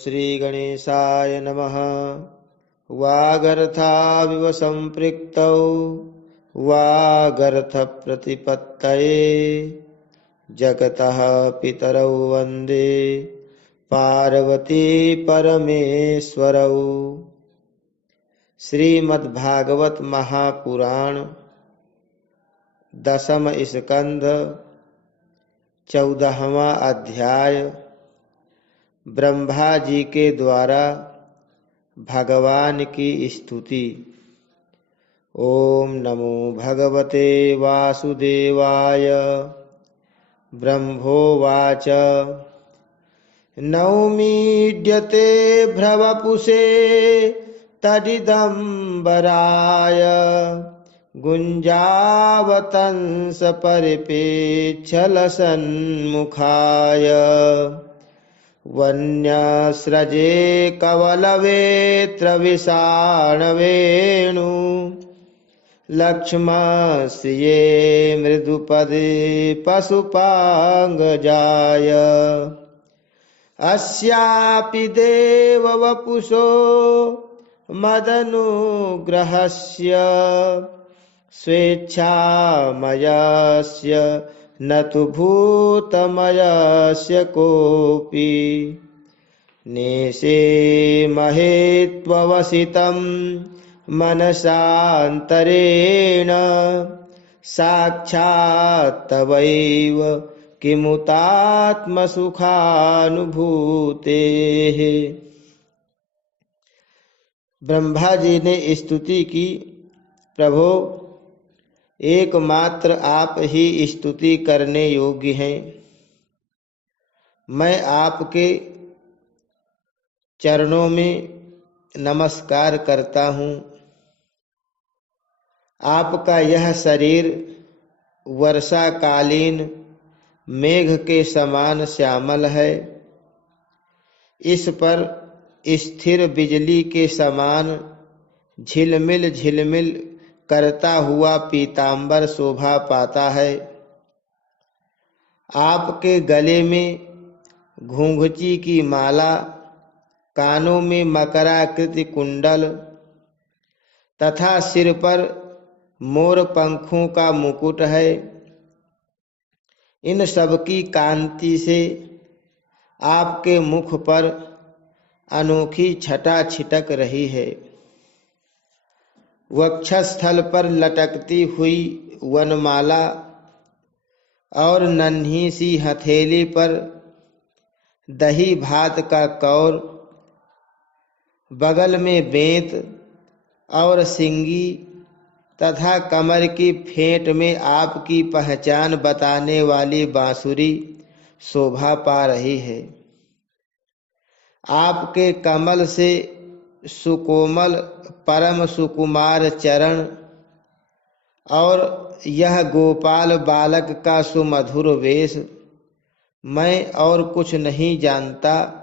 श्रीगणेशाय नमः। वागर्थाविव सम्पृक्तौ वागर्थप्रतिपत्तये जगतः पितरौ वन्दे पार्वती परमेश्वरौ। श्रीमद्भागवत महापुराण दशम स्कंध 14वां अध्याय। ब्रह्मा जी के द्वारा भगवान की स्तुति। ओम नमो भगवते वासुदेवाय। ब्रह्मोवाच नौमीड्यते भ्रवपुषे तदिदम्बराय गुञ्जावतंस परिपेच्छलसन्मुखाय वन्यस्रजे कवलवेत्र विषाणवेणु लक्ष्मश्रिये मृदुपदे पशुपाङ्गजाय अस्यापि देववपुषो मदनुग्रहस्य स्वेच्छामयस्य न तु भूतमयस्य कोऽपि नेषे महे त्ववसितं मनसान्तरेण साक्षात् तवैव किमुतात्मसुखानुभूतेः। ब्रह्मा जी ने स्तुति की, प्रभो एकमात्र आप ही स्तुति करने योग्य हैं। मैं आपके चरणों में नमस्कार करता हूँ। आपका यह शरीर वर्षाकालीन मेघ के समान श्यामल है। इस पर स्थिर बिजली के समान झिलमिल झिलमिल करता हुआ पीतांबर शोभा पाता है। आपके गले में घूंघची की माला, कानों में मकराकृति कुंडल तथा सिर पर मोर पंखों का मुकुट है। इन सबकी कांति से आपके मुख पर अनोखी छटा छिटक रही है। वक्षस्थल पर लटकती हुई वनमाला और नन्ही सी हथेली पर दही भात का कौर, बगल में बेंत और सिंगी तथा कमर की फेंट में आपकी पहचान बताने वाली बांसुरी शोभा पा रही है। आपके कमल से सुकोमल परम सुकुमार चरण और यह गोपाल बालक का सुमधुर वेश, मैं और कुछ नहीं जानता,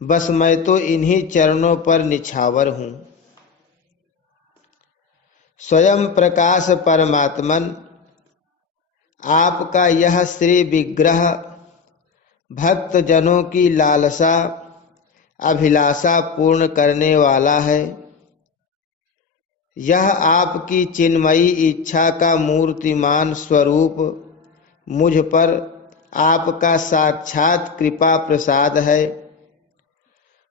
बस मैं तो इन्हीं चरणों पर निछावर हूँ। स्वयं प्रकाश परमात्मन आपका यह श्री विग्रह भक्त जनों की लालसा अभिलाषा पूर्ण करने वाला है। यह आपकी चिन्मयी इच्छा का मूर्तिमान स्वरूप मुझ पर आपका साक्षात कृपा प्रसाद है।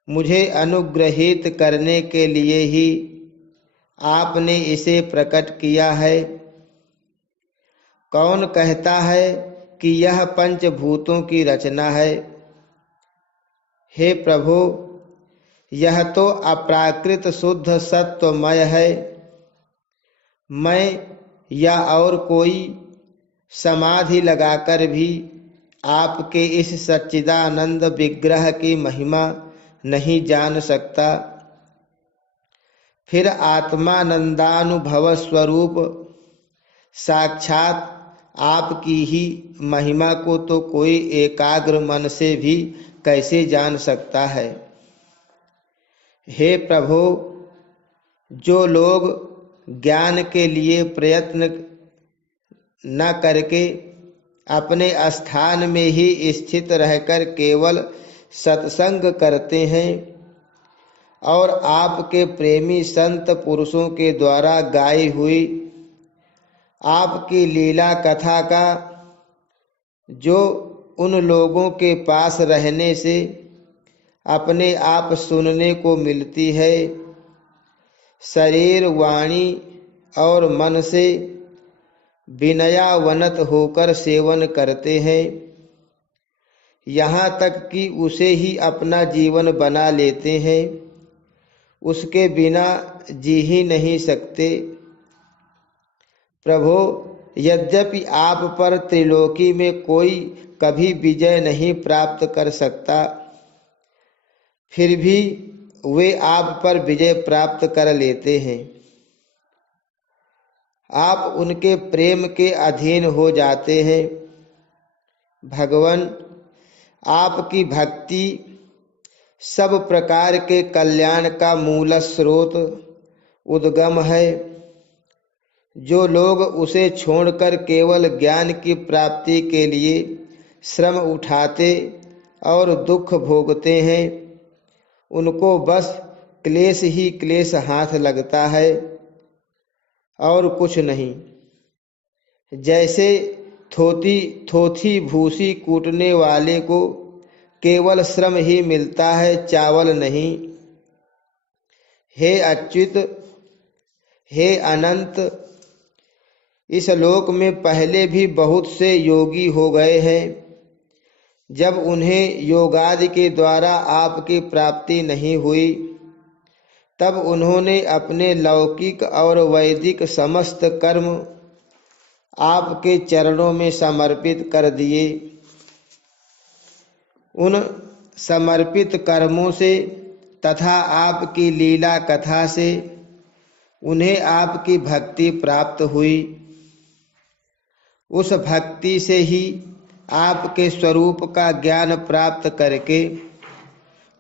मुझे अनुग्रहित करने के लिए ही आपने इसे प्रकट किया है। कौन कहता है कि यह पंचभूतों की रचना है? हे प्रभु, यह तो अप्राकृत शुद्ध सत्वमय है। मैं या और कोई समाधि लगाकर भी आपके इस सच्चिदानंद विग्रह की महिमा नहीं जान सकता। फिर आत्मानंदानुभव स्वरूप साक्षात आपकी ही महिमा को तो कोई एकाग्र मन से भी कैसे जान सकता है? हे प्रभु, जो लोग ज्ञान के लिए प्रयत्न न करके अपने स्थान में ही स्थित रहकर केवल सत्संग करते हैं और आपके प्रेमी संत पुरुषों के द्वारा गाई हुई आपकी लीला कथा का जो उन लोगों के पास रहने से अपने आप सुनने को मिलती है, शरीर वाणी और मन से विनयावनत होकर सेवन करते हैं, यहाँ तक कि उसे ही अपना जीवन बना लेते हैं, उसके बिना जी ही नहीं सकते। प्रभो, यद्यपि आप पर त्रिलोकी में कोई कभी विजय नहीं प्राप्त कर सकता, फिर भी वे आप पर विजय प्राप्त कर लेते हैं। आप उनके प्रेम के अधीन हो जाते हैं। भगवान, आपकी भक्ति सब प्रकार के कल्याण का मूल स्रोत उद्गम है। जो लोग उसे छोड़कर केवल ज्ञान की प्राप्ति के लिए श्रम उठाते और दुख भोगते हैं, उनको बस क्लेश ही क्लेश हाथ लगता है और कुछ नहीं। जैसे थोथी भूसी कूटने वाले को केवल श्रम ही मिलता है, चावल नहीं। हे अच्युत, हे अनंत, इस लोक में पहले भी बहुत से योगी हो गए हैं। जब उन्हें योगादि के द्वारा आपकी प्राप्ति नहीं हुई, तब उन्होंने अपने लौकिक और वैदिक समस्त कर्म आपके चरणों में समर्पित कर दिए। उन समर्पित कर्मों से तथा आपकी लीला कथा से उन्हें आपकी भक्ति प्राप्त हुई। उस भक्ति से ही आपके स्वरूप का ज्ञान प्राप्त करके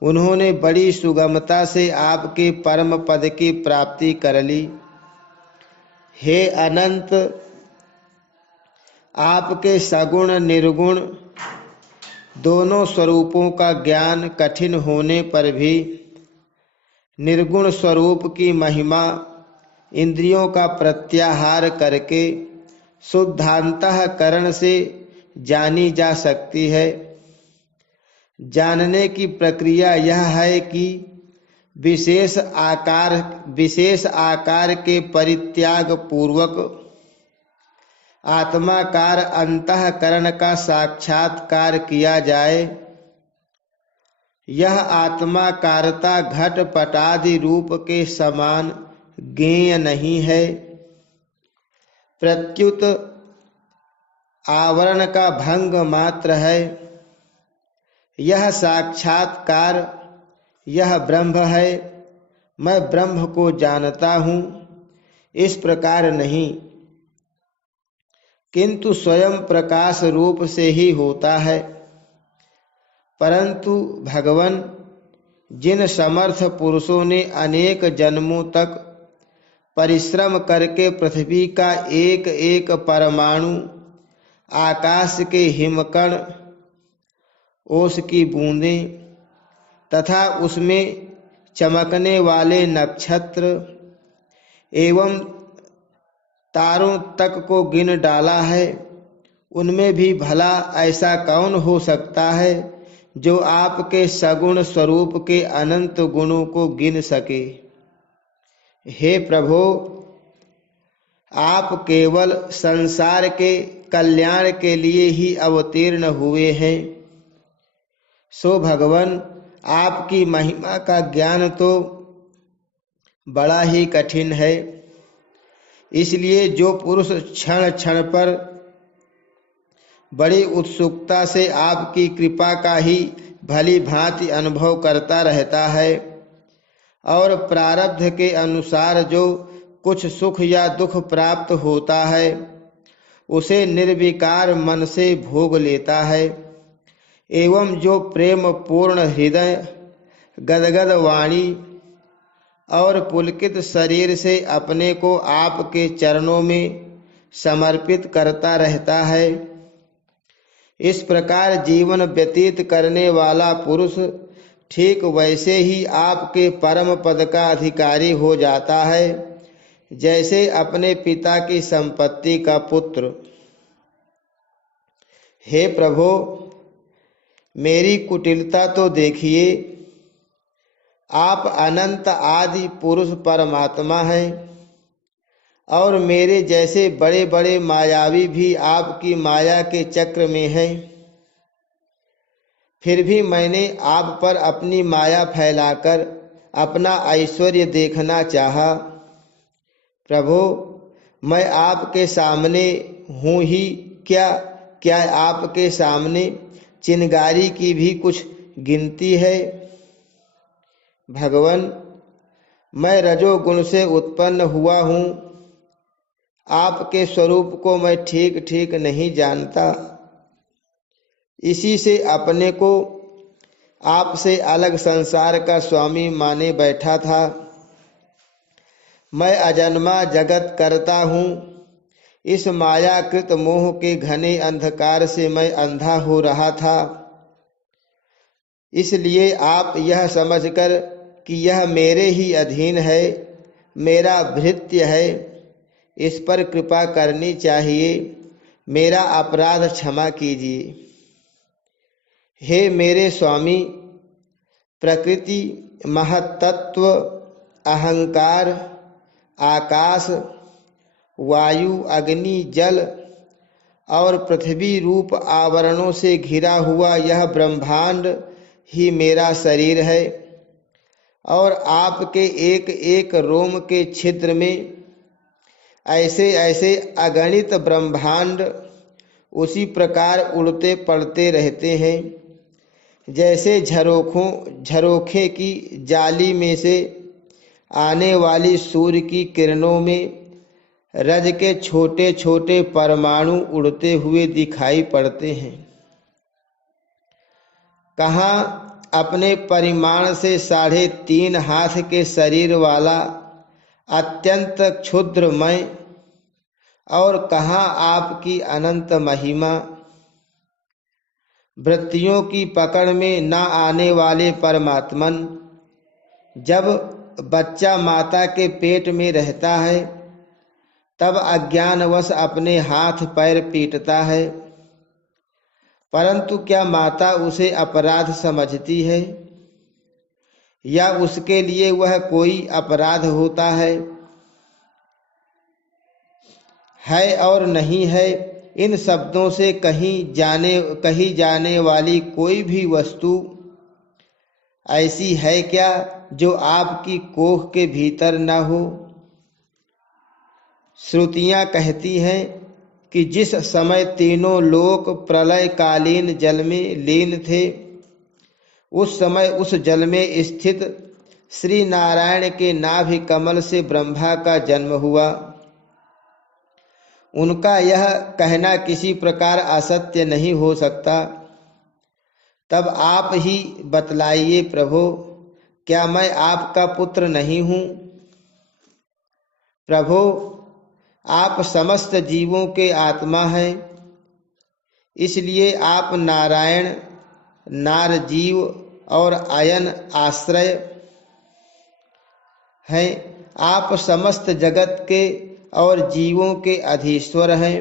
उन्होंने बड़ी सुगमता से आपके परम पद की प्राप्ति कर ली। हे अनंत, आपके सगुण निर्गुण दोनों स्वरूपों का ज्ञान कठिन होने पर भी निर्गुण स्वरूप की महिमा इंद्रियों का प्रत्याहार करके शुद्धांतःकरण से जानी जा सकती है। जानने की प्रक्रिया यह है कि विशेष आकार के परित्याग पूर्वक आत्माकार अंतःकरण का साक्षात्कार किया जाए। यह आत्माकारता घटपटादि रूप के समान ज्ञेय नहीं है, प्रत्युत आवरण का भंग मात्र है। यह साक्षात्कार, यह ब्रह्म है, मैं ब्रह्म को जानता हूँ, इस प्रकार नहीं, किंतु स्वयं प्रकाश रूप से ही होता है। परंतु भगवान, जिन समर्थ पुरुषों ने अनेक जन्मों तक परिश्रम करके पृथ्वी का एक एक परमाणु, आकाश के हिमकण, ओस की बूंदें तथा उसमें चमकने वाले नक्षत्र एवं तारों तक को गिन डाला है, उनमें भी भला ऐसा कौन हो सकता है जो आपके सगुण स्वरूप के अनंत गुणों को गिन सके। हे प्रभो, आप केवल संसार के कल्याण के लिए ही अवतीर्ण हुए हैं। सो भगवान, आपकी महिमा का ज्ञान तो बड़ा ही कठिन है। इसलिए जो पुरुष क्षण क्षण पर बड़ी उत्सुकता से आपकी कृपा का ही भली भांति अनुभव करता रहता है और प्रारब्ध के अनुसार जो कुछ सुख या दुख प्राप्त होता है उसे निर्विकार मन से भोग लेता है, एवं जो प्रेम पूर्ण हृदय, गदगद वाणी और पुलकित शरीर से अपने को आपके चरणों में समर्पित करता रहता है, इस प्रकार जीवन व्यतीत करने वाला पुरुष ठीक वैसे ही आपके परम पद का अधिकारी हो जाता है जैसे अपने पिता की संपत्ति का पुत्र। हे प्रभो, मेरी कुटिलता तो देखिए। आप अनंत आदि पुरुष परमात्मा हैं और मेरे जैसे बड़े बड़े मायावी भी आपकी माया के चक्र में हैं। फिर भी मैंने आप पर अपनी माया फैलाकर अपना ऐश्वर्य देखना चाहा। प्रभो, मैं आपके सामने हूँ ही क्या? क्या आपके सामने चिनगारी की भी कुछ गिनती है? भगवन, मैं रजोगुण से उत्पन्न हुआ हूँ। आपके स्वरूप को मैं ठीक ठीक नहीं जानता। इसी से अपने को आपसे अलग संसार का स्वामी माने बैठा था। मैं अजन्मा जगत करता हूँ। इस मायाकृत मोह के घने अंधकार से मैं अंधा हो रहा था। इसलिए आप यह समझकर कि यह मेरे ही अधीन है, मेरा भृत्य है, इस पर कृपा करनी चाहिए। मेरा अपराध क्षमा कीजिए। हे मेरे स्वामी, प्रकृति, महत्तत्व, अहंकार, आकाश, वायु, अग्नि, जल और पृथ्वी रूप आवरणों से घिरा हुआ यह ब्रह्मांड ही मेरा शरीर है और आपके एक एक रोम के छिद्र में ऐसे ऐसे अगणित ब्रह्मांड उसी प्रकार उड़ते पड़ते रहते हैं जैसे झरोखे की जाली में से आने वाली सूर्य की किरणों में रज के छोटे छोटे परमाणु उड़ते हुए दिखाई पड़ते हैं। कहाँ अपने परिमाण से 3.5 हाथ के शरीर वाला अत्यंत क्षुद्र मैं और कहाँ आपकी अनंत महिमा। वृत्तियों की पकड़ में न आने वाले परमात्मन, जब बच्चा माता के पेट में रहता है तब अज्ञानवश अपने हाथ पैर पीटता है, परंतु क्या माता उसे अपराध समझती है या उसके लिए वह कोई अपराध होता है और नहीं है। इन शब्दों से कही जाने वाली कोई भी वस्तु ऐसी है क्या जो आपकी कोख के भीतर न हो। श्रुतियां कहती हैं कि जिस समय तीनों लोक प्रलय कालीन जल में लीन थे, उस समय उस जल में स्थित श्री नारायण के नाभि कमल से ब्रह्मा का जन्म हुआ। उनका यह कहना किसी प्रकार असत्य नहीं हो सकता। तब आप ही बतलाइए प्रभो, क्या मैं आपका पुत्र नहीं हूँ? प्रभो, आप समस्त जीवों के आत्मा हैं, इसलिए आप नारायण, नार जीव और अयन आश्रय हैं। आप समस्त जगत के और जीवों के अधीश्वर हैं,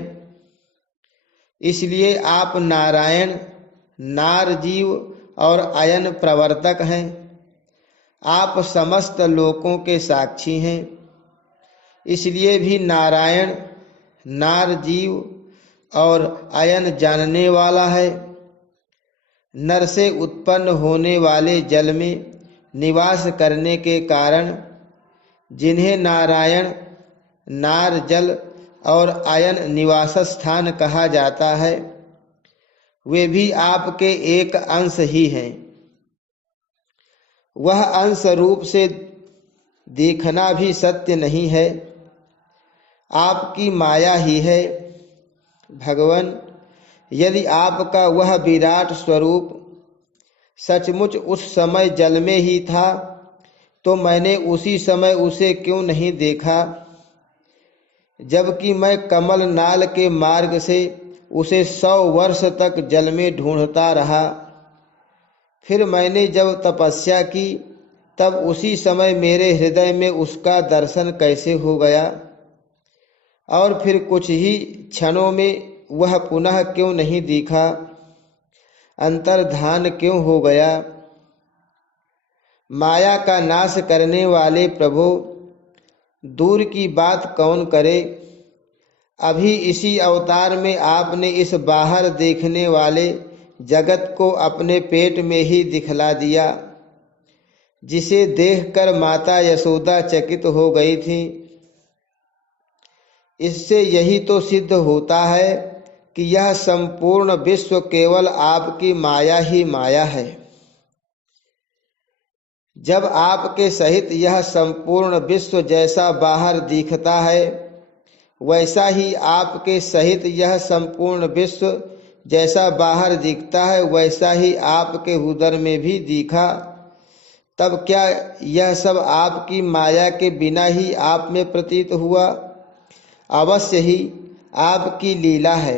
इसलिए आप नारायण, नार जीव और अयन प्रवर्तक हैं। आप समस्त लोकों के साक्षी हैं, इसलिए भी नारायण, नार जीव और अयन जानने वाला है। नर से उत्पन्न होने वाले जल में निवास करने के कारण जिन्हें नारायण, नार जल और अयन निवास स्थान कहा जाता है, वे भी आपके एक अंश ही हैं। वह अंश रूप से देखना भी सत्य नहीं है, आपकी माया ही है। भगवान, यदि आपका वह विराट स्वरूप सचमुच उस समय जल में ही था तो मैंने उसी समय उसे क्यों नहीं देखा, जबकि मैं कमल नाल के मार्ग से उसे 100 वर्ष तक जल में ढूंढता रहा। फिर मैंने जब तपस्या की तब उसी समय मेरे हृदय में उसका दर्शन कैसे हो गया, और फिर कुछ ही क्षणों में वह पुनः क्यों नहीं दिखा, अंतर्धान क्यों हो गया। माया का नाश करने वाले प्रभु, दूर की बात कौन करे, अभी इसी अवतार में आपने इस बाहर देखने वाले जगत को अपने पेट में ही दिखला दिया, जिसे देखकर माता यशोदा चकित हो गई थी। इससे यही तो सिद्ध होता है कि यह संपूर्ण विश्व केवल आपकी माया ही माया है। जब आपके सहित यह संपूर्ण विश्व जैसा बाहर दिखता है, वैसा ही आपके सहित यह संपूर्ण विश्व जैसा बाहर दिखता है, वैसा ही आपके उदर में भी दिखा। तब क्या यह सब आपकी माया के बिना ही आप में प्रतीत हुआ? अवश्य ही आपकी लीला है।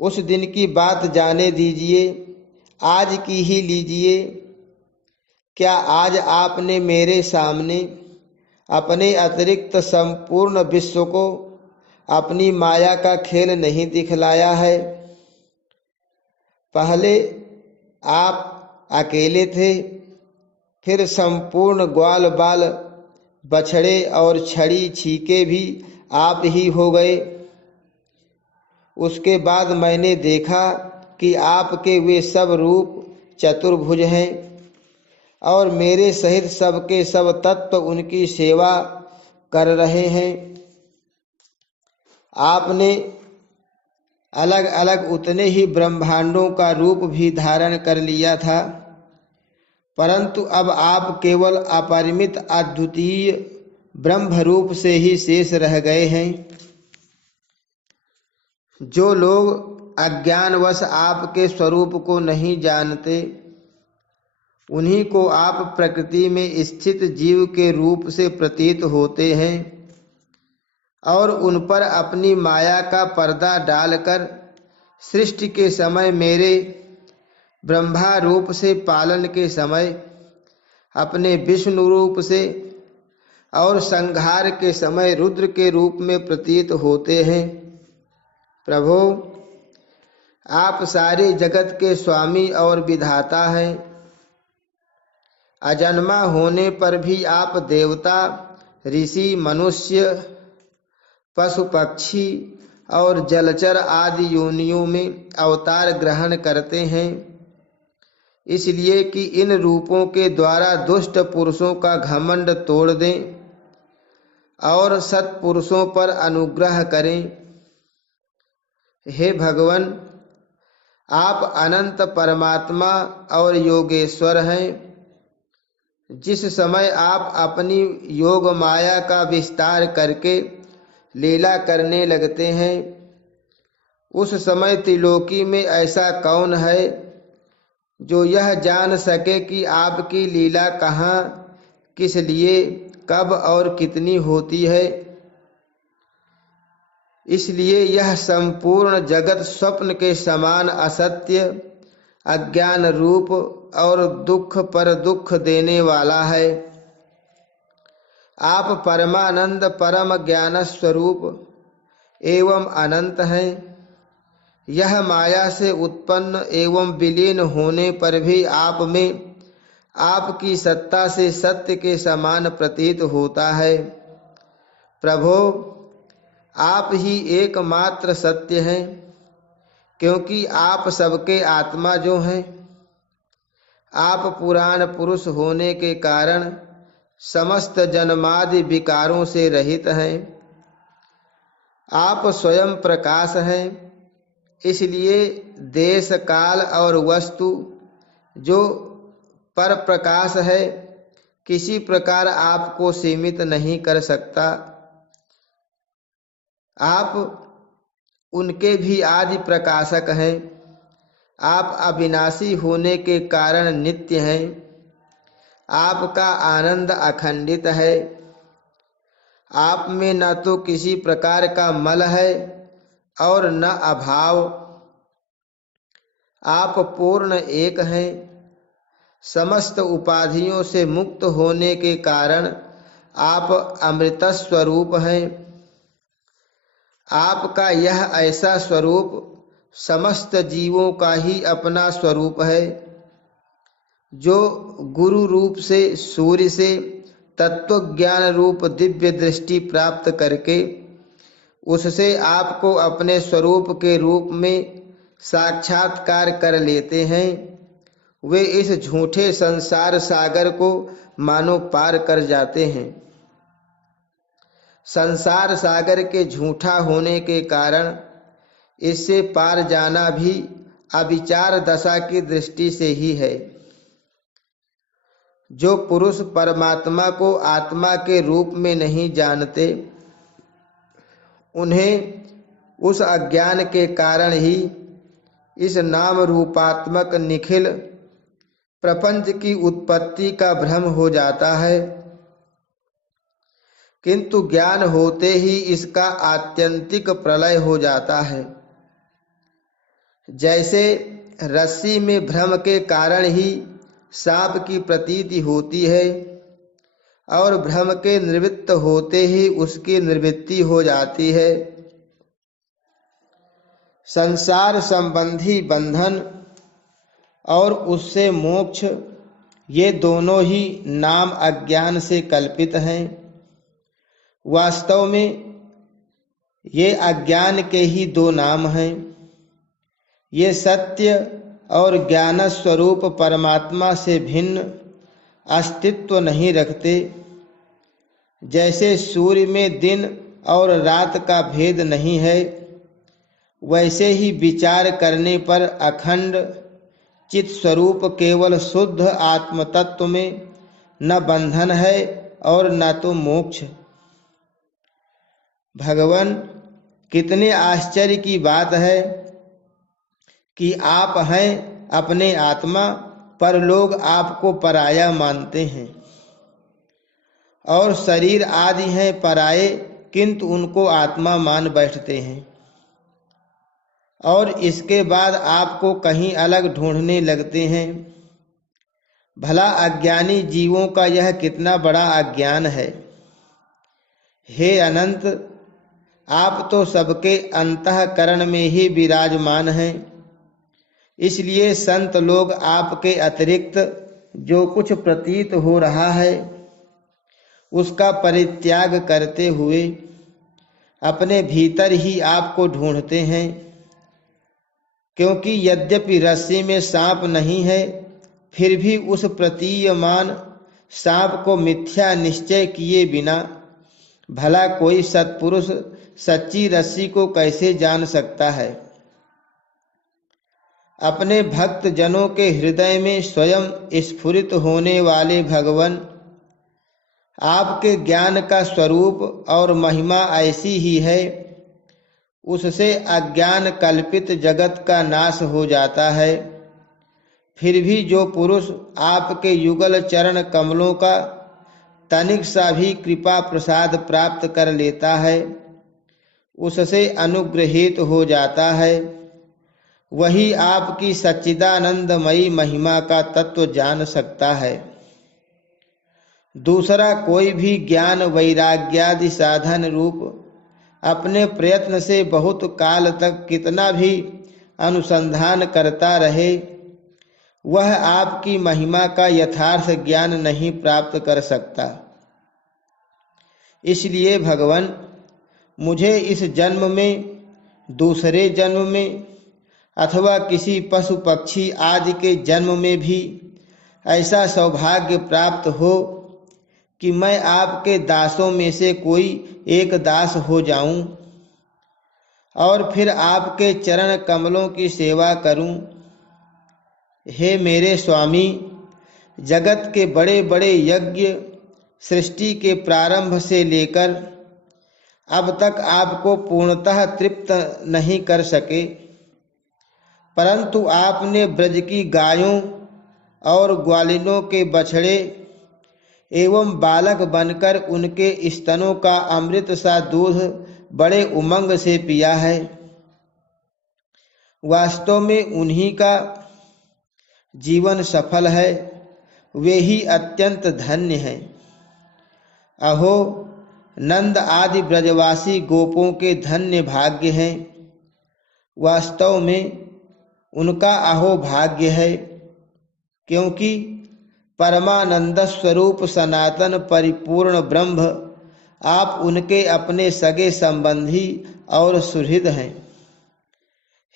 उस दिन की बात जाने दीजिए, आज की ही लीजिए। क्या आज आपने मेरे सामने अपने अतिरिक्त संपूर्ण विश्व को अपनी माया का खेल नहीं दिखलाया है? पहले आप अकेले थे, फिर संपूर्ण ग्वाल बाल बछड़े और छड़ी छीके भी आप ही हो गए। उसके बाद मैंने देखा कि आपके वे सब रूप चतुर्भुज हैं और मेरे सहित सबके सब तत्व उनकी सेवा कर रहे हैं। आपने अलग अलग उतने ही ब्रह्मांडों का रूप भी धारण कर लिया था, परंतु अब आप केवल अपरिमित अद्वितीय ब्रह्म रूप से ही शेष रह गए हैं। जो लोग अज्ञानवश आपके स्वरूप को नहीं जानते, उन्हीं को आप प्रकृति में स्थित जीव के रूप से प्रतीत होते हैं और उन पर अपनी माया का पर्दा डालकर सृष्टि के समय मेरे ब्रह्मा रूप से, पालन के समय अपने विष्णु रूप से और संहार के समय रुद्र के रूप में प्रतीत होते हैं। प्रभु, आप सारे जगत के स्वामी और विधाता हैं। अजन्मा होने पर भी आप देवता, ऋषि, मनुष्य, पशु पक्षी और जलचर आदि योनियों में अवतार ग्रहण करते हैं, इसलिए कि इन रूपों के द्वारा दुष्ट पुरुषों का घमंड तोड़ दें और सत्पुरुषों पर अनुग्रह करें। हे भगवान, आप अनंत परमात्मा और योगेश्वर हैं। जिस समय आप अपनी योग माया का विस्तार करके लीला करने लगते हैं, उस समय त्रिलोकी में ऐसा कौन है जो यह जान सके कि आपकी लीला कहाँ, किस लिए, कब और कितनी होती है। इसलिए यह संपूर्ण जगत स्वप्न के समान असत्य, अज्ञान रूप और दुख पर दुख देने वाला है। आप परमानंद, परम ज्ञान स्वरूप एवं अनंत हैं। यह माया से उत्पन्न एवं विलीन होने पर भी आप में आपकी सत्ता से सत्य के समान प्रतीत होता है। प्रभो, आप ही एकमात्र सत्य हैं, क्योंकि आप सबके आत्मा जो हैं। आप पुराण पुरुष होने के कारण समस्त जन्मादि विकारों से रहित हैं। आप स्वयं प्रकाश हैं, इसलिए देश, काल और वस्तु जो पर प्रकाश है, किसी प्रकार आपको सीमित नहीं कर सकता। आप उनके भी आदि प्रकाशक हैं। आप अविनाशी होने के कारण नित्य हैं। आपका आनंद अखंडित है। आप में न तो किसी प्रकार का मल है और न अभाव। आप पूर्ण एक हैं। समस्त उपाधियों से मुक्त होने के कारण आप अमृत स्वरूप हैं। आपका यह ऐसा स्वरूप समस्त जीवों का ही अपना स्वरूप है, जो गुरु रूप से सूर्य से तत्व ज्ञान रूप दिव्य दृष्टि प्राप्त करके उससे आपको अपने स्वरूप के रूप में साक्षात्कार कर लेते हैं, वे इस झूठे संसार सागर को मानो पार कर जाते हैं। संसार सागर के झूठा होने के कारण इससे पार जाना भी अविचार दशा की दृष्टि से ही है। जो पुरुष परमात्मा को आत्मा के रूप में नहीं जानते, उन्हें उस अज्ञान के कारण ही इस नाम रूपात्मक निखिल प्रपंच की उत्पत्ति का भ्रम हो जाता है, किंतु ज्ञान होते ही इसका आत्यंतिक प्रलय हो जाता है। जैसे रस्सी में भ्रम के कारण ही सांप की प्रतीति होती है और भ्रम के निवृत्त होते ही उसकी निवृत्ति हो जाती है। संसार संबंधी बंधन और उससे मोक्ष, ये दोनों ही नाम अज्ञान से कल्पित हैं। वास्तव में ये अज्ञान के ही दो नाम हैं। ये सत्य और ज्ञान स्वरूप परमात्मा से भिन्न अस्तित्व नहीं रखते। जैसे सूर्य में दिन और रात का भेद नहीं है, वैसे ही विचार करने पर अखंड चित स्वरूप केवल शुद्ध आत्म तत्व में न बंधन है और न तो मोक्ष। भगवान, कितने आश्चर्य की बात है कि आप हैं अपने आत्मा, पर लोग आपको पराया मानते हैं, और शरीर आदि हैं पराये, किंतु उनको आत्मा मान बैठते हैं, और इसके बाद आपको कहीं अलग ढूंढने लगते हैं। भला अज्ञानी जीवों का यह कितना बड़ा अज्ञान है। हे अनंत, आप तो सबके अंतःकरण में ही विराजमान हैं। इसलिए संत लोग आपके अतिरिक्त जो कुछ प्रतीत हो रहा है उसका परित्याग करते हुए अपने भीतर ही आपको ढूंढते हैं, क्योंकि यद्यपि रस्सी में सांप नहीं है, फिर भी उस प्रतीयमान सांप को मिथ्या निश्चय किए बिना भला कोई सत्पुरुष सच्ची रस्सी को कैसे जान सकता है। अपने भक्त जनों के हृदय में स्वयं स्फुरित होने वाले भगवान, आपके ज्ञान का स्वरूप और महिमा ऐसी ही है, उससे अज्ञान कल्पित जगत का नाश हो जाता है। फिर भी जो पुरुष आपके युगल चरण कमलों का तनिक सा भी कृपा प्रसाद प्राप्त कर लेता है, उससे अनुग्रहित हो जाता है, वही आपकी सच्चिदानंदमयी महिमा का तत्व जान सकता है। दूसरा कोई भी ज्ञान वैराग्यादि साधन रूप अपने प्रयत्न से बहुत काल तक कितना भी अनुसंधान करता रहे, वह आपकी महिमा का यथार्थ ज्ञान नहीं प्राप्त कर सकता। इसलिए भगवान, मुझे इस जन्म में, दूसरे जन्म में अथवा किसी पशु पक्षी आदि के जन्म में भी ऐसा सौभाग्य प्राप्त हो कि मैं आपके दासों में से कोई एक दास हो जाऊं और फिर आपके चरण कमलों की सेवा करूं। हे मेरे स्वामी, जगत के बड़े बड़े यज्ञ सृष्टि के प्रारंभ से लेकर अब तक आपको पूर्णतः तृप्त नहीं कर सके, परंतु आपने ब्रज की गायों और ग्वालिनों के बछड़े एवं बालक बनकर उनके स्तनों का अमृत सा दूध बड़े उमंग से पिया है। वास्तव में उन्हीं का जीवन सफल है, वे ही अत्यंत धन्य हैं। अहो, नंद आदि ब्रजवासी गोपों के धन्य भाग्य हैं। वास्तव में उनका अहो भाग्य है, क्योंकि परमानंद स्वरूप सनातन परिपूर्ण ब्रह्म आप उनके अपने सगे संबंधी और सुहृद हैं।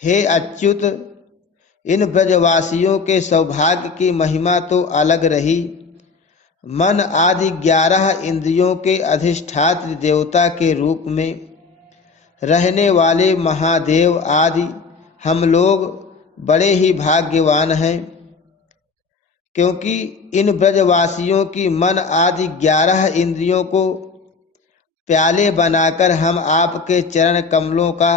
हे अच्युत, इन ब्रजवासियों के सौभाग्य की महिमा तो अलग रही। मन आदि 11 इंद्रियों के अधिष्ठात्र देवता के रूप में रहने वाले महादेव आदि हम लोग बड़े ही भाग्यवान हैं, क्योंकि इन ब्रजवासियों की मन आदि 11 इंद्रियों को प्याले बनाकर हम आपके चरण कमलों का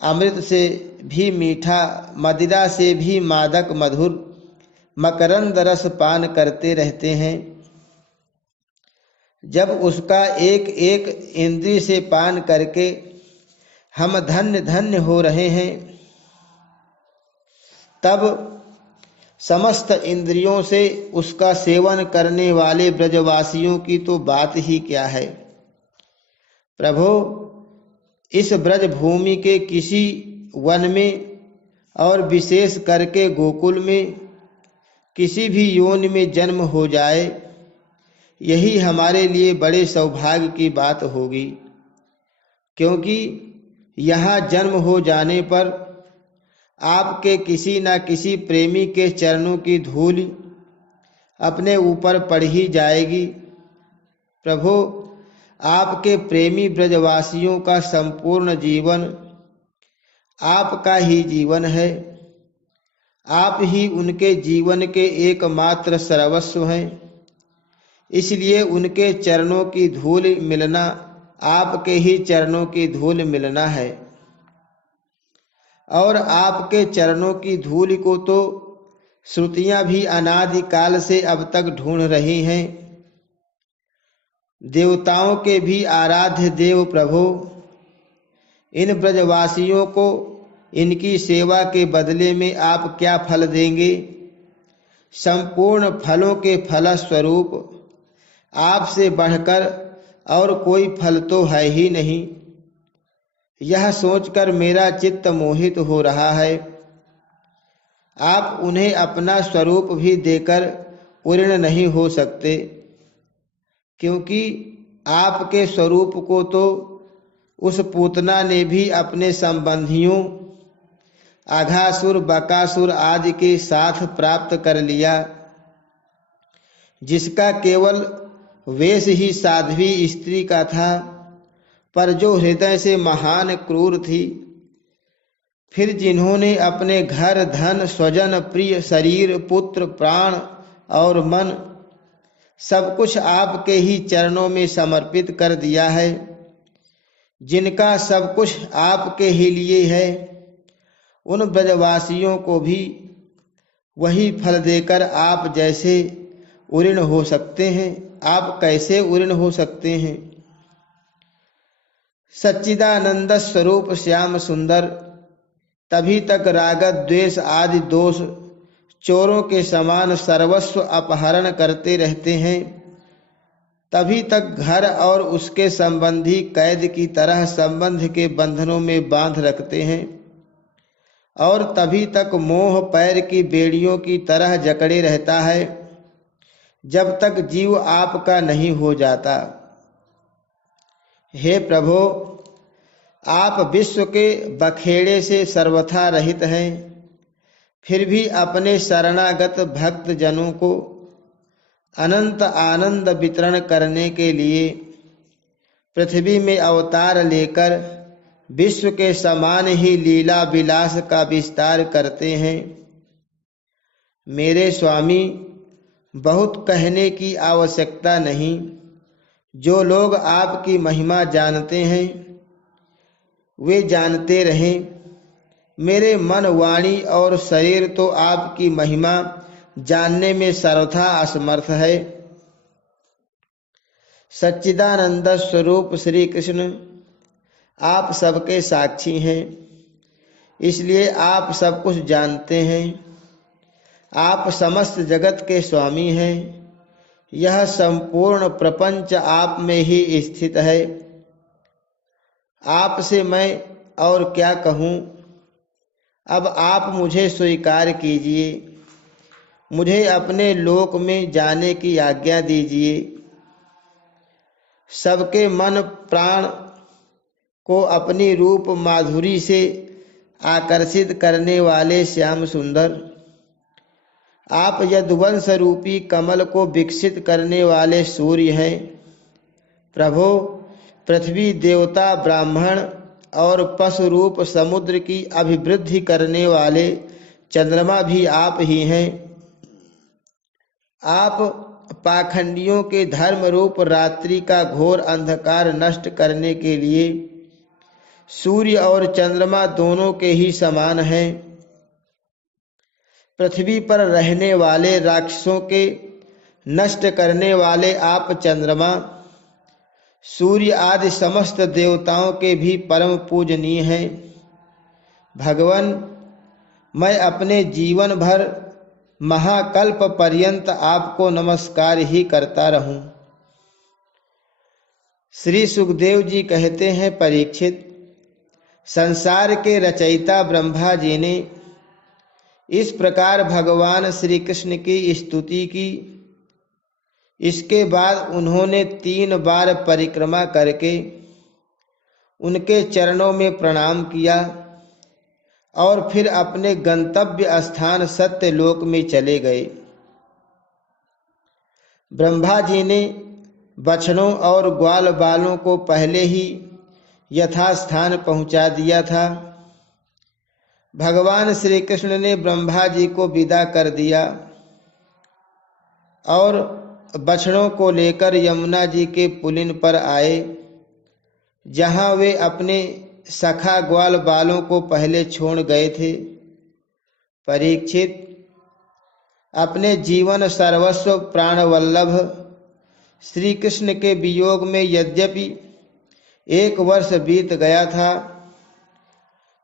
अमृत से भी मीठा, मदिरा से भी मादक मधुर मकरंद रस पान करते रहते हैं। जब उसका एक एक इंद्रिय से पान करके हम धन्य धन्य हो रहे हैं, तब समस्त इंद्रियों से उसका सेवन करने वाले ब्रजवासियों की तो बात ही क्या है। प्रभो, इस ब्रज भूमि के किसी वन में और विशेष करके गोकुल में किसी भी योनि में जन्म हो जाए, यही हमारे लिए बड़े सौभाग्य की बात होगी, क्योंकि यहाँ जन्म हो जाने पर आपके किसी न किसी प्रेमी के चरणों की धूल अपने ऊपर पड़ ही जाएगी। प्रभो, आपके प्रेमी ब्रजवासियों का संपूर्ण जीवन आपका ही जीवन है। आप ही उनके जीवन के एकमात्र सर्वस्व हैं। इसलिए उनके चरणों की धूल मिलना आपके ही चरणों की धूल मिलना है। और आपके चरणों की धूल को तो श्रुतियां भी अनादि काल से अब तक ढूंढ रही हैं। देवताओं के भी आराध्य देव प्रभु, इन ब्रजवासियों को इनकी सेवा के बदले में आप क्या फल देंगे। संपूर्ण फलों के फलस्वरूप आपसे बढ़कर और कोई फल तो है ही नहीं। यह सोचकर मेरा चित्त मोहित हो रहा है। आप उन्हें अपना स्वरूप भी देकर पूर्ण नहीं हो सकते, क्योंकि आपके स्वरूप को तो उस पूतना ने भी अपने संबंधियों अघासुर, बकासुर आदि के साथ प्राप्त कर लिया, जिसका केवल वेश ही साध्वी स्त्री का था, पर जो हृदय से महान क्रूर थी। फिर जिन्होंने अपने घर, धन, स्वजन, प्रिय, शरीर, पुत्र, प्राण और मन सब कुछ आपके ही चरणों में समर्पित कर दिया है, जिनका सब कुछ आपके ही लिए है, उन ब्रजवासियों को भी वही फल देकर आप जैसे उऋण हो सकते हैं। आप कैसे उऋण हो सकते हैं। सच्चिदानंद स्वरूप श्याम सुंदर तभी तक राग द्वेष आदि दोष चोरों के समान सर्वस्व अपहरण करते रहते हैं, तभी तक घर और उसके संबंधी कैद की तरह संबंध के बंधनों में बांध रखते हैं, और तभी तक मोह पैर की बेड़ियों की तरह जकड़े रहता है, जब तक जीव आपका नहीं हो जाता। हे प्रभो, आप विश्व के बखेड़े से सर्वथा रहित हैं, फिर भी अपने शरणागत भक्त जनों को अनंत आनंद वितरण करने के लिए पृथ्वी में अवतार लेकर विश्व के समान ही लीला विलास का विस्तार करते हैं। मेरे स्वामी, बहुत कहने की आवश्यकता नहीं। जो लोग आपकी महिमा जानते हैं वे जानते रहें। मेरे मन, वाणी और शरीर तो आपकी महिमा जानने में सर्वथा असमर्थ है। सच्चिदानंद स्वरूप श्री कृष्ण आप सबके साक्षी हैं। इसलिए आप सब कुछ जानते हैं। आप समस्त जगत के स्वामी हैं। यह संपूर्ण प्रपंच आप में ही स्थित है। आपसे मैं और क्या कहूँ। अब आप मुझे स्वीकार कीजिए। मुझे अपने लोक में जाने की आज्ञा दीजिए। सबके मन प्राण को अपनी रूप माधुरी से आकर्षित करने वाले श्याम सुंदर, आप यदुवंश रूपी कमल को विकसित करने वाले सूर्य हैं। प्रभो, पृथ्वी, देवता, ब्राह्मण और पशु रूप समुद्र की अभिवृद्धि करने वाले चंद्रमा भी आप ही हैं। आप पाखंडियों के धर्म रूप रात्रि का घोर अंधकार नष्ट करने के लिए सूर्य और चंद्रमा दोनों के ही समान हैं। पृथ्वी पर रहने वाले राक्षसों के नष्ट करने वाले आप चंद्रमा, सूर्य आदि समस्त देवताओं के भी परम पूजनीय हैं। भगवान, मैं अपने जीवन भर महाकल्प पर्यंत आपको नमस्कार ही करता रहूं। श्री सुखदेव जी कहते हैं, परीक्षित, संसार के रचयिता ब्रह्मा जी ने इस प्रकार भगवान श्री कृष्ण की स्तुति की। इसके बाद उन्होंने 3 बार परिक्रमा करके उनके चरणों में प्रणाम किया और फिर अपने गंतव्य स्थान सत्यलोक में चले गए। ब्रह्मा जी ने बछड़ों और ग्वाल बालों को पहले ही यथास्थान पहुंचा दिया था। भगवान श्री कृष्ण ने ब्रह्मा जी को विदा कर दिया और बछड़ों को लेकर यमुना जी के पुलिन पर आए, जहां वे अपने सखा ग्वाल बालों को पहले छोड़ गए थे। परीक्षित, अपने जीवन सर्वस्व प्राण वल्लभ श्री कृष्ण के वियोग में यद्यपि 1 वर्ष बीत गया था,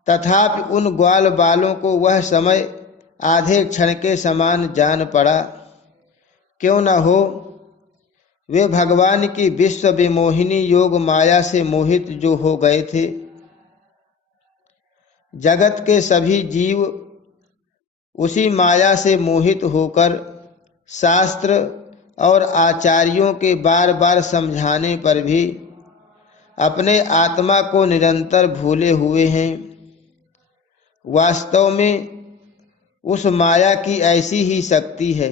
तथापि उन ग्वाल बालों को वह समय आधे क्षण के समान जान पड़ा। क्यों न हो, वे भगवान की विश्व विमोहिनी योग माया से मोहित जो हो गए थे। जगत के सभी जीव उसी माया से मोहित होकर शास्त्र और आचार्यों के बार बार समझाने पर भी अपने आत्मा को निरंतर भूले हुए हैं। वास्तव में उस माया की ऐसी ही शक्ति है।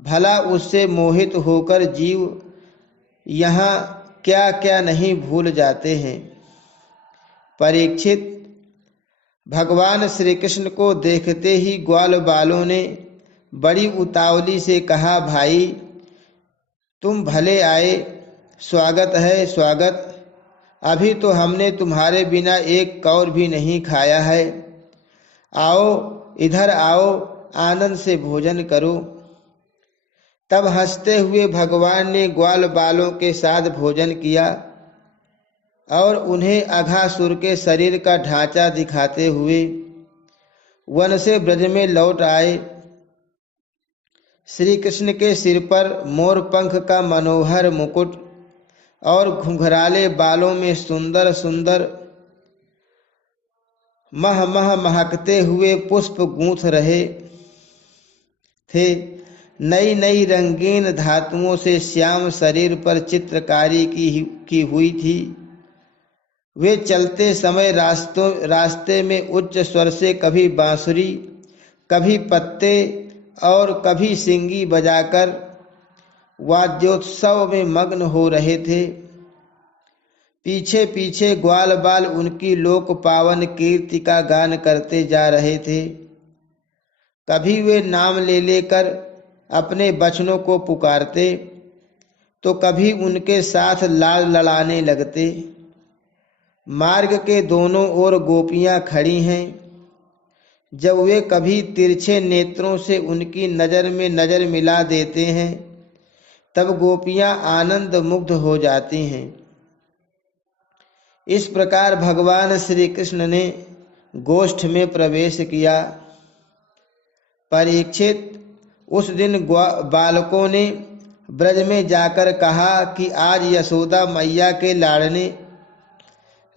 भला उससे मोहित होकर जीव यहाँ क्या क्या नहीं भूल जाते हैं। परीक्षित, भगवान श्री कृष्ण को देखते ही ग्वाल बालों ने बड़ी उतावली से कहा, भाई तुम भले आए, स्वागत है स्वागत। अभी तो हमने तुम्हारे बिना एक कौर भी नहीं खाया है। आओ, इधर आओ, आनंद से भोजन करो। तब हंसते हुए भगवान ने ग्वाल बालों के साथ भोजन किया और उन्हें अघासुर के शरीर का ढांचा दिखाते हुए वन से ब्रज में लौट आए। श्री कृष्ण के सिर पर मोर पंख का मनोहर मुकुट और घुंघराले बालों में सुंदर सुंदर मह मह महकते हुए पुष्प गूंथ रहे थे। नई नई रंगीन धातुओं से श्याम शरीर पर चित्रकारी की हुई थी। वे चलते समय रास्ते में उच्च स्वर से कभी बांसुरी, कभी पत्ते और कभी सिंगी बजाकर वाद्योत्सव में मग्न हो रहे थे। पीछे पीछे ग्वाल बाल उनकी लोक पावन कीर्ति का गान करते जा रहे थे। कभी वे नाम ले लेकर अपने बचनों को पुकारते तो कभी उनके साथ लाल लड़ाने लगते। मार्ग के दोनों ओर गोपियां खड़ी हैं। जब वे कभी तिरछे नेत्रों से उनकी नजर में नजर मिला देते हैं, तब गोपियां आनंद मुग्ध हो जाती हैं। इस प्रकार भगवान श्री कृष्ण ने गोष्ठ में प्रवेश किया। परीक्षित, उस दिन बालकों ने ब्रज में जाकर कहा कि आज यशोदा मैया के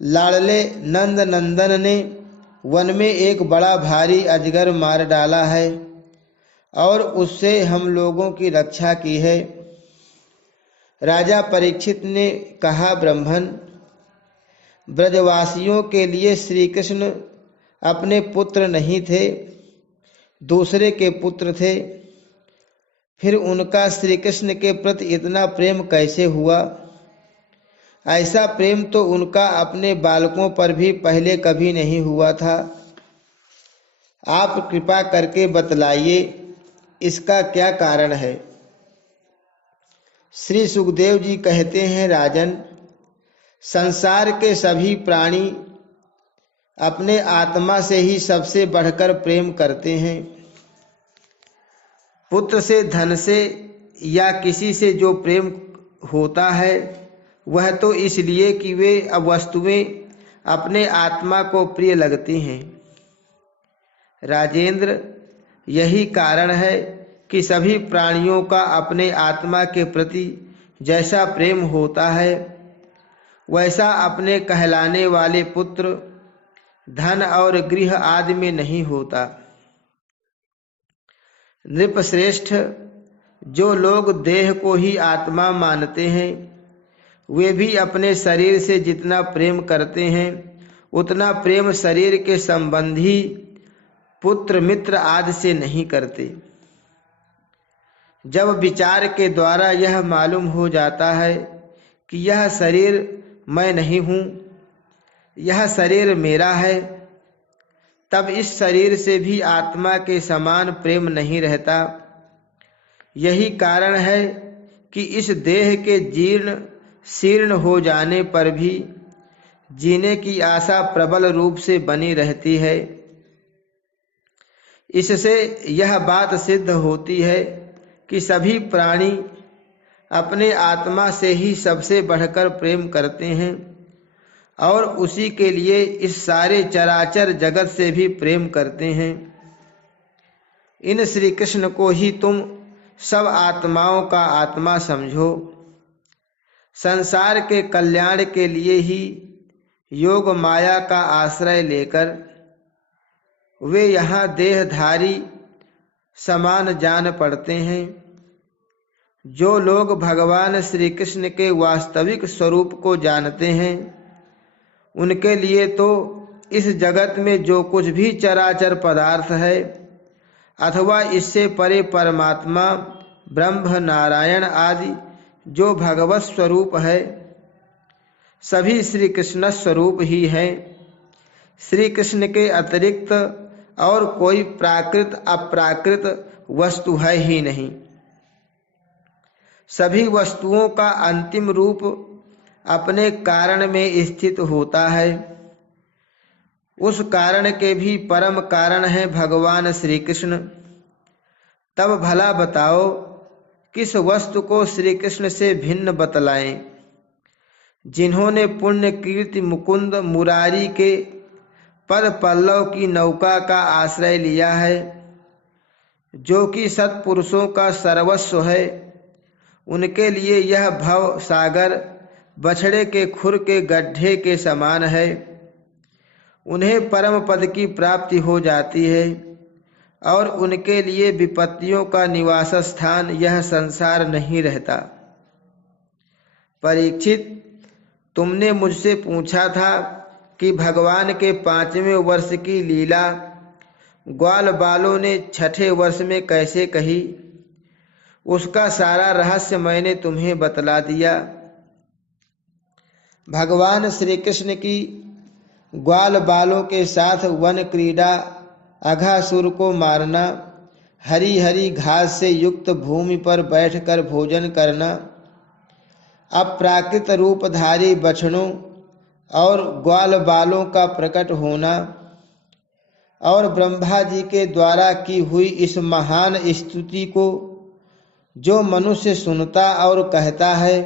लाडले नंद नंदन ने वन में एक बड़ा भारी अजगर मार डाला है और उससे हम लोगों की रक्षा की है। राजा परीक्षित ने कहा, ब्राह्मण, ब्रजवासियों के लिए श्री कृष्ण अपने पुत्र नहीं थे, दूसरे के पुत्र थे, फिर उनका श्री कृष्ण के प्रति इतना प्रेम कैसे हुआ? ऐसा प्रेम तो उनका अपने बालकों पर भी पहले कभी नहीं हुआ था। आप कृपा करके बतलाइए, इसका क्या कारण है? श्री सुखदेव जी कहते हैं, राजन, संसार के सभी प्राणी अपने आत्मा से ही सबसे बढ़कर प्रेम करते हैं। पुत्र से, धन से या किसी से जो प्रेम होता है वह तो इसलिए कि वे वस्तुएं अपने आत्मा को प्रिय लगती हैं। राजेंद्र, यही कारण है कि सभी प्राणियों का अपने आत्मा के प्रति जैसा प्रेम होता है वैसा अपने कहलाने वाले पुत्र, धन और गृह आदि में नहीं होता। नृपश्रेष्ठ, जो लोग देह को ही आत्मा मानते हैं वे भी अपने शरीर से जितना प्रेम करते हैं उतना प्रेम शरीर के संबंधी, पुत्र, मित्र आदि से नहीं करते। जब विचार के द्वारा यह मालूम हो जाता है कि यह शरीर मैं नहीं हूँ, यह शरीर मेरा है, तब इस शरीर से भी आत्मा के समान प्रेम नहीं रहता। यही कारण है कि इस देह के जीर्ण शीर्ण हो जाने पर भी जीने की आशा प्रबल रूप से बनी रहती है। इससे यह बात सिद्ध होती है कि सभी प्राणी अपने आत्मा से ही सबसे बढ़कर प्रेम करते हैं और उसी के लिए इस सारे चराचर जगत से भी प्रेम करते हैं। इन श्री कृष्ण को ही तुम सब आत्माओं का आत्मा समझो। संसार के कल्याण के लिए ही योग माया का आश्रय लेकर वे यहाँ देहधारी समान जान पड़ते हैं। जो लोग भगवान श्री कृष्ण के वास्तविक स्वरूप को जानते हैं उनके लिए तो इस जगत में जो कुछ भी चराचर पदार्थ है अथवा इससे परे परमात्मा, ब्रह्म, नारायण आदि जो भगवत स्वरूप है सभी श्री कृष्ण स्वरूप ही है। श्री कृष्ण के अतिरिक्त और कोई प्राकृत अप्राकृत वस्तु है ही नहीं। सभी वस्तुओं का अंतिम रूप अपने कारण में स्थित होता है। उस कारण के भी परम कारण है भगवान श्री कृष्ण। तब भला बताओ किस वस्तु को श्री कृष्ण से भिन्न बतलाएं? जिन्होंने पुण्य कीर्ति मुकुंद मुरारी के पद पल्लव की नौका का आश्रय लिया है, जो कि सत्पुरुषों का सर्वस्व है, उनके लिए यह भव सागर बछड़े के खुर के गड्ढे के समान है। उन्हें परम पद की प्राप्ति हो जाती है और उनके लिए विपत्तियों का निवास स्थान यह संसार नहीं रहता। परीक्षित, तुमने मुझसे पूछा था कि भगवान के 5वें वर्ष की लीला ग्वाल बालों ने 6ठे वर्ष में कैसे कही। उसका सारा रहस्य मैंने तुम्हें बतला दिया। भगवान श्री कृष्ण की ग्वाल बालों के साथ वन क्रीड़ा, अघासुर को मारना, हरी हरी घास से युक्त भूमि पर बैठकर भोजन करना, अप्राकृत रूपधारी बछड़ों और ग्वाल बालों का प्रकट होना और ब्रह्मा जी के द्वारा की हुई इस महान स्तुति को जो मनुष्य सुनता और कहता है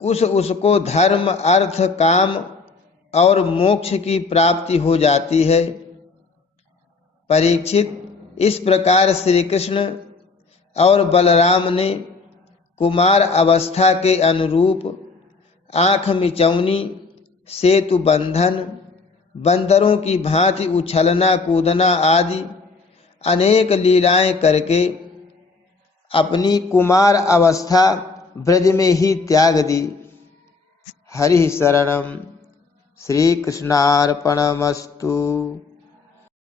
उसको धर्म, अर्थ, काम और मोक्ष की प्राप्ति हो जाती है। परीक्षित, इस प्रकार श्री कृष्ण और बलराम ने कुमार अवस्था के अनुरूप आँख मिचौनी, सेतु बंधन, बंदरों की भांति उछलना कूदना आदि अनेक लीलाएं करके अपनी कुमार अवस्था ब्रज में ही त्याग दी। हरि शरणम। श्री कृष्णार्पणमस्तु।